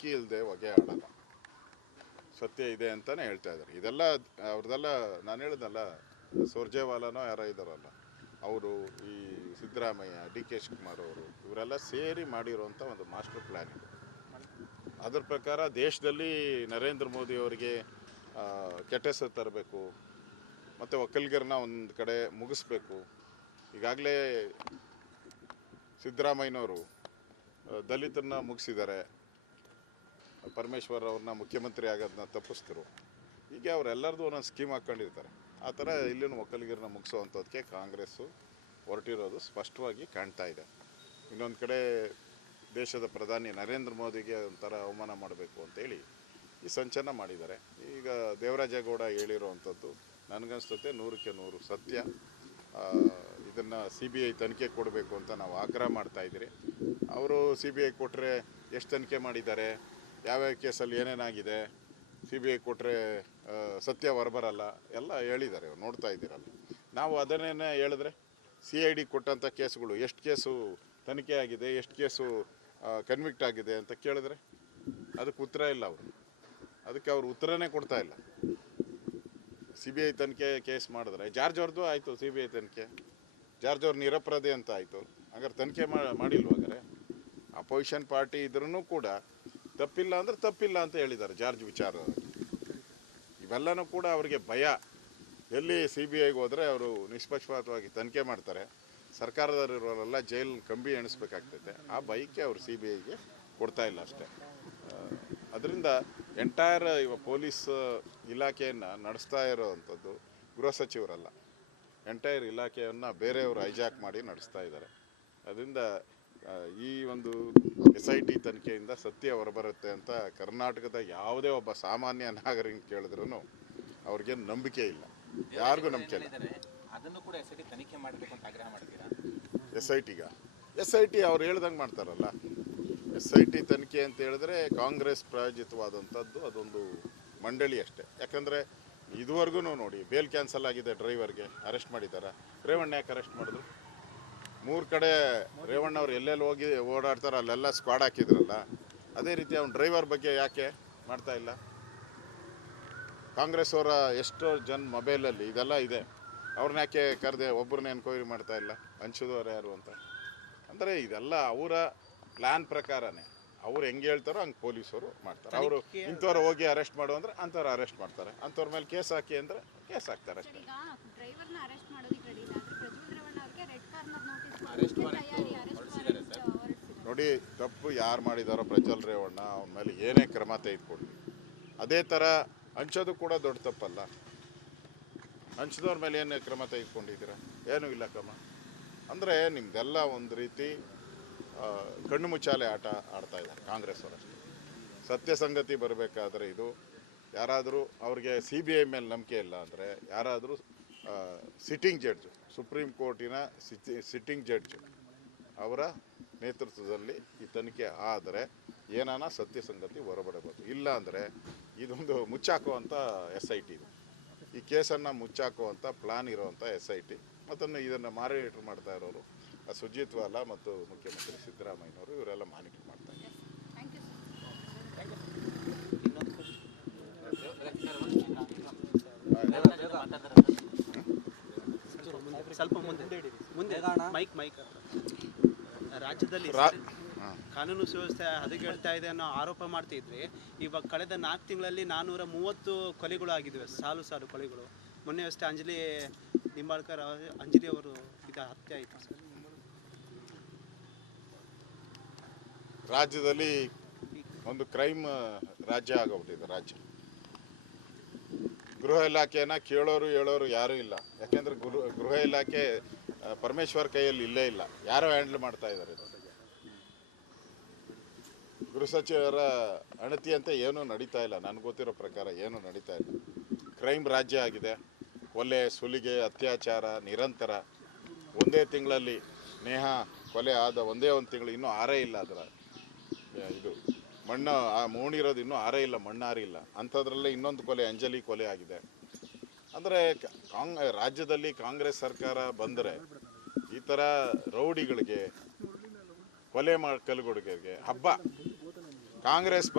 ಬೆಂಕಿ ಇಲ್ಲದೆ ಹೊಗೆ ಆಡಲ್ಲ, ಸತ್ಯ ಇದೆ ಅಂತಲೇ ಹೇಳ್ತಾ ಇದ್ದಾರೆ. ಇದೆಲ್ಲ ಅವ್ರದ್ದೆಲ್ಲ ನಾನು ಹೇಳ್ದಲ್ಲ, ಸುರ್ಜೇವಾಲಾನೋ ಯಾರೋ ಇದ್ದಾರಲ್ಲ ಅವರು, ಈ ಸಿದ್ದರಾಮಯ್ಯ, ಡಿ ಕೆ ಶಿವಕುಮಾರ್ ಅವರು, ಇವರೆಲ್ಲ ಸೇರಿ ಮಾಡಿರುವಂಥ ಒಂದು ಮಾಸ್ಟರ್ ಪ್ಲ್ಯಾನ್ ಇದು. ಅದರ ಪ್ರಕಾರ ದೇಶದಲ್ಲಿ ನರೇಂದ್ರ ಮೋದಿ ಅವರಿಗೆ ಕೆಟ್ಟ ಹೆಸರು ತರಬೇಕು, ಮತ್ತು ಒಕ್ಕಲಿಗರನ್ನ ಒಂದು ಕಡೆ ಮುಗಿಸ್ಬೇಕು. ಈಗಾಗಲೇ ಸಿದ್ದರಾಮಯ್ಯನವರು ದಲಿತರನ್ನ ಮುಗಿಸಿದ್ದಾರೆ, ಪರಮೇಶ್ವರ್ ಅವ್ರನ್ನ ಮುಖ್ಯಮಂತ್ರಿ ಆಗೋದನ್ನ ತಪ್ಪಿಸಿದ್ರು. ಹೀಗೆ ಅವರೆಲ್ಲರದು ಒಂದೊಂದು ಸ್ಕೀಮ್ ಹಾಕ್ಕೊಂಡಿರ್ತಾರೆ. ಆ ಥರ ಇಲ್ಲಿನ ಒಕ್ಕಲಿಗರನ್ನ ಮುಗಿಸೋವಂಥದ್ದಕ್ಕೆ ಕಾಂಗ್ರೆಸ್ಸು ಹೊರಟಿರೋದು ಸ್ಪಷ್ಟವಾಗಿ ಕಾಣ್ತಾ ಇದೆ. ಇನ್ನೊಂದು ಕಡೆ ದೇಶದ ಪ್ರಧಾನಿ ನರೇಂದ್ರ ಮೋದಿಗೆ ಒಂಥರ ಅವಮಾನ ಮಾಡಬೇಕು ಅಂತೇಳಿ ಈ ಸಂಚನ ಮಾಡಿದ್ದಾರೆ. ಈಗ ದೇವರಾಜೇಗೌಡ ಹೇಳಿರೋವಂಥದ್ದು ನನಗನ್ನಿಸುತ್ತೆ 100ಕ್ಕೆ 100 ಸತ್ಯ. ಇದನ್ನು CBI ತನಿಖೆ ಕೊಡಬೇಕು ಅಂತ ನಾವು ಆಗ್ರಹ ಮಾಡ್ತಾಯಿದ್ದೀರಿ. ಅವರು CBI ಕೊಟ್ಟರೆ ಎಷ್ಟು ತನಿಖೆ ಮಾಡಿದ್ದಾರೆ, ಯಾವ್ಯಾವ ಕೇಸಲ್ಲಿ ಏನೇನಾಗಿದೆ, CBI ಕೊಟ್ಟರೆ ಸತ್ಯ ಹೊರಬರಲ್ಲ ಎಲ್ಲ ಹೇಳಿದ್ದಾರೆ, ನೋಡ್ತಾ ಇದ್ದೀರಲ್ಲ. ನಾವು ಅದನ್ನೇ ಹೇಳಿದ್ರೆ CID ಕೊಟ್ಟಂಥ ಕೇಸುಗಳು ಎಷ್ಟು ಕೇಸು ತನಿಖೆ ಆಗಿದೆ, ಎಷ್ಟು ಕೇಸು ಕನ್ವಿಕ್ಟ್ ಆಗಿದೆ ಅಂತ ಕೇಳಿದ್ರೆ ಅದಕ್ಕೆ ಉತ್ತರ ಇಲ್ಲ ಅವರು. ಅದಕ್ಕೆ ಅವರು ಉತ್ತರನೇ ಕೊಡ್ತಾ ಇಲ್ಲ. CBI ತನಿಖೆ ಕೇಸ್ ಮಾಡಿದ್ರೆ ಜಾರ್ಜ್ ಅವ್ರದ್ದು ಆಯಿತು, CBI ತನಿಖೆ, ಜಾರ್ಜ್ ಅವ್ರು ನಿರಪರಾಧಿ ಅಂತ ಆಯಿತು. ಹಾಗಾದ್ರೆ ತನಿಖೆ ಮಾಡಿಲ್ವಾಗಾರೆ? ಅಪೋಸಿಷನ್ ಪಾರ್ಟಿ ಇದ್ರೂ ಕೂಡ ತಪ್ಪಿಲ್ಲ ಅಂದರೆ ತಪ್ಪಿಲ್ಲ ಅಂತ ಹೇಳಿದ್ದಾರೆ ಜಾರ್ಜ್ ವಿಚಾರವಾಗಿ. ಇವೆಲ್ಲನೂ ಕೂಡ ಅವರಿಗೆ ಭಯ. ಎಲ್ಲಿ CBIಗೆ ಹೋದರೆ ಅವರು ನಿಷ್ಪಕ್ಷಪಾತವಾಗಿ ತನಿಖೆ ಮಾಡ್ತಾರೆ, ಸರ್ಕಾರದಲ್ಲಿರೋರೆಲ್ಲ ಜೈಲ್ ಕಂಬಿ ಎಣಿಸ್ಬೇಕಾಗ್ತೈತೆ. ಆ ಭಯಕ್ಕೆ ಅವರು CBIಗೆ ಕೊಡ್ತಾ ಇಲ್ಲ ಅಷ್ಟೇ. ಅದರಿಂದ ಎಂಟೈರ್ ಪೊಲೀಸ್ ಇಲಾಖೆಯನ್ನು ನಡೆಸ್ತಾ ಇರೋವಂಥದ್ದು ಗೃಹ ಸಚಿವರಲ್ಲ, ಎಂಟೈರ್ ಇಲಾಖೆಯನ್ನು ಬೇರೆಯವರು ಹೈಜಾಕ್ ಮಾಡಿ ನಡೆಸ್ತಾ ಇದ್ದಾರೆ. ಅದರಿಂದ ಈ ಒಂದು SIT ತನಿಖೆಯಿಂದ ಸತ್ಯ ಹೊರಬರುತ್ತೆ ಅಂತ ಕರ್ನಾಟಕದ ಯಾವುದೇ ಒಬ್ಬ ಸಾಮಾನ್ಯ ನಾಗರಿಕ ಕೇಳಿದ್ರೂ ಅವ್ರಿಗೇನು ನಂಬಿಕೆ ಇಲ್ಲ, ಯಾರಿಗೂ ನಂಬಿಕೆ ಇಲ್ಲ. ಅದನ್ನು ಕೂಡ SIT ತನಿಖೆ ಮಾಡಬೇಕು ಅಂತ ಆಗ್ರಹ ಮಾಡ್ತೀರಾ? SIT ಅವ್ರು ಹೇಳ್ದಂಗೆ ಮಾಡ್ತಾರಲ್ಲ. SIT ತನಿಖೆ ಅಂತ ಹೇಳಿದ್ರೆ ಕಾಂಗ್ರೆಸ್ ಪ್ರಾಯೋಜಿತವಾದಂಥದ್ದು ಅದೊಂದು ಮಂಡಳಿ ಅಷ್ಟೇ. ಯಾಕಂದರೆ ಇದುವರೆಗೂ ನೋಡಿ ಬೇಲ್ ಕ್ಯಾನ್ಸಲ್ ಆಗಿದೆ, ಡ್ರೈವರ್ಗೆ ಅರೆಸ್ಟ್ ಮಾಡಿದ್ದಾರೆ. ರೇವಣ್ಣ ಯಾಕೆ ಅರೆಸ್ಟ್ ಮಾಡಿದ್ರು? 3 ಕಡೆ ರೇವಣ್ಣ ಅವ್ರು ಎಲ್ಲೆಲ್ಲಿ ಹೋಗಿ ಓಡಾಡ್ತಾರೆ ಅಲ್ಲೆಲ್ಲ ಸ್ಕ್ವಾಡ್ ಹಾಕಿದ್ರಲ್ಲ. ಅದೇ ರೀತಿ ಅವ್ನು ಡ್ರೈವರ್ ಬಗ್ಗೆ ಯಾಕೆ ಮಾಡ್ತಾ ಇಲ್ಲ? ಕಾಂಗ್ರೆಸ್ ಅವರ ಎಷ್ಟೋ ಜನ ಮೊಬೈಲಲ್ಲಿ ಇದೆಲ್ಲ ಇದೆ, ಅವ್ರನ್ನ ಯಾಕೆ ಕರೆದೆ ಒಬ್ಬರನ್ನ ಎನ್ಕ್ವೈರಿ ಮಾಡ್ತಾ ಇಲ್ಲ, ಹಂಚಿದವ್ರು ಯಾರು ಅಂತ? ಅಂದರೆ ಇದೆಲ್ಲ ಅವರ ಪ್ಲ್ಯಾನ್ ಪ್ರಕಾರನೇ, ಅವ್ರು ಹೆಂಗೆ ಹೇಳ್ತಾರೋ ಹಂಗೆ ಪೊಲೀಸರು ಮಾಡ್ತಾರೆ. ಅವರು ಇಂಥವ್ರು ಹೋಗಿ ಅರೆಸ್ಟ್ ಮಾಡು ಅಂದರೆ ಅಂಥವ್ರು ಅರೆಸ್ಟ್ ಮಾಡ್ತಾರೆ, ಅಂಥವ್ರ ಮೇಲೆ ಕೇಸ್ ಹಾಕಿ ಅಂದರೆ ಕೇಸ್ ಹಾಕ್ತಾರೆ ಅಷ್ಟೇ. ನೋಡಿ, ತಪ್ಪು ಯಾರು ಮಾಡಿದಾರೋ ಪ್ರಜ್ವಲ್ ರೇವಣ್ಣ ಅವನ ಮೇಲೆ ಏನೇ ಕ್ರಮ ತೆಗೆದುಕೊಳ್ಳಿ. ಅದೇ ಥರ ಹಂಚೋದು ಕೂಡ ದೊಡ್ಡ ತಪ್ಪಲ್ಲ. ಹಂಚಿದವ್ರ ಮೇಲೆ ಏನು ಕ್ರಮ ತೆಗೆದುಕೊಂಡಿದ್ದೀರಾ? ಏನೂ ಇಲ್ಲ ಕ್ರಮ. ಅಂದರೆ ನಿಮ್ಮದೆಲ್ಲ ಒಂದು ರೀತಿ ಕಣ್ಣು ಮುಚ್ಚಾಲೆ ಆಟ ಆಡ್ತಾ ಇದ್ದಾರೆ ಕಾಂಗ್ರೆಸ್ ಅವರಷ್ಟೇ. ಸತ್ಯ ಸಂಗತಿ ಬರಬೇಕಾದ್ರೆ ಇದು ಯಾರಾದರೂ ಅವ್ರಿಗೆ CBI ಮೇಲೆ ನಂಬಿಕೆ ಇಲ್ಲ ಅಂದರೆ ಯಾರಾದರೂ ಸಿಟ್ಟಿಂಗ್ ಜಡ್ಜು, ಸುಪ್ರೀಂ ಕೋರ್ಟಿನ ಸಿಟ್ಟಿಂಗ್ ಜಡ್ಜ್ ಅವರ ನೇತೃತ್ವದಲ್ಲಿ ಈ ತನಿಖೆ ಆದರೆ ಏನಾನ ಸತ್ಯ ಸಂಗತಿ ಹೊರಬರಬಹುದು. ಇಲ್ಲ ಅಂದರೆ ಇದೊಂದು ಮುಚ್ಚಾಕುವಂಥ SIT ಇದು. ಈ ಕೇಸನ್ನು ಮುಚ್ಚಾಕುವಂಥ ಪ್ಲಾನ್ ಇರುವಂಥ SIT. ಮತ್ತು ಇದನ್ನು ಮಾನಿಟರ್ ಮಾಡ್ತಾ ಇರೋರು ಸುಜಿತ್ ವಾಲಾ ಮತ್ತು ಮುಖ್ಯಮಂತ್ರಿ ಸಿದ್ದರಾಮಯ್ಯನವರು, ಇವರೆಲ್ಲ ಮಾನಿಟರ್ ಮಾಡ್ತಾ ಇದ್ದಾರೆ. ಸ್ವಲ್ಪ ಮುಂದೆ ಮೈಕ್ ರಾಜ್ಯದಲ್ಲಿ ಕಾನೂನು ಸುವ್ಯವಸ್ಥೆ ಹದಗೆಡ್ತಾ ಇದೆ ಅನ್ನೋ ಆರೋಪ ಮಾಡ್ತಿದ್ರಿ. ಇವಾಗ ಕಳೆದ 4 ತಿಂಗಳಲ್ಲಿ 430 ಕೊಲೆಗಳು ಆಗಿವೆ, ಸಾಲು ಕೊಲೆಗಳು. ಮೊನ್ನೆ ಅಷ್ಟೇ ಅಂಜಲಿ ನಿಂಬಾಳ್ಕರ್ ಅವರು ಹತ್ಯೆ ಆಯಿತು ಸರ್. ರಾಜ್ಯದಲ್ಲಿ ಒಂದು ಕ್ರೈಮ್ ರಾಜ್ಯ ಆಗೋಗ್ಬಿಟ್ಟಿದೆ ರಾಜ್ಯ. ಗೃಹ ಇಲಾಖೆಯನ್ನು ಕೇಳೋರು ಹೇಳೋರು ಯಾರೂ ಇಲ್ಲ. ಯಾಕೆಂದರೆ ಗೃಹ ಇಲಾಖೆ ಪರಮೇಶ್ವರ್ ಕೈಯಲ್ಲಿ ಇಲ್ಲೇ ಇಲ್ಲ, ಯಾರೋ ಹ್ಯಾಂಡಲ್ ಮಾಡ್ತಾ ಇದ್ದಾರೆ. ಗೃಹ ಸಚಿವರ ಅಣತಿಯಂತೆ ಏನೂ ನಡೀತಾ ಇಲ್ಲ, ನನಗೆ ಗೊತ್ತಿರೋ ಪ್ರಕಾರ ಏನೂ ನಡೀತಾ ಇಲ್ಲ. ಕ್ರೈಮ್ ರಾಜ್ಯ ಆಗಿದೆ. ಕೊಲೆ, ಸುಲಿಗೆ, ಅತ್ಯಾಚಾರ ನಿರಂತರ. ಒಂದೇ ತಿಂಗಳಲ್ಲಿ ನೇಹಾ ಕೊಲೆ ಆದ ಒಂದೇ ಒಂದು ತಿಂಗಳು, ಇನ್ನೂ ಆರೇ ಇಲ್ಲ. ಅದರ ಇದು ಮಣ್ಣು ಮೂಣಿರೋದು ಇನ್ನೂ ಆರೇ ಇಲ್ಲ, ಮಣ್ಣಾರಿಲ್ಲ. ಅಂಥದ್ರಲ್ಲೇ ಇನ್ನೊಂದು ಕೊಲೆ, ಅಂಜಲಿ ಕೊಲೆ ಆಗಿದೆ. ಅಂದರೆ ರಾಜ್ಯದಲ್ಲಿ ಕಾಂಗ್ರೆಸ್ ಸರ್ಕಾರ ಬಂದರೆ ಈ ಥರ ರೌಡಿಗಳಿಗೆ, ಕೊಲೆ ಕಲ್ಲುಗುಡುಗರಿಗೆ ಹಬ್ಬ. ಕಾಂಗ್ರೆಸ್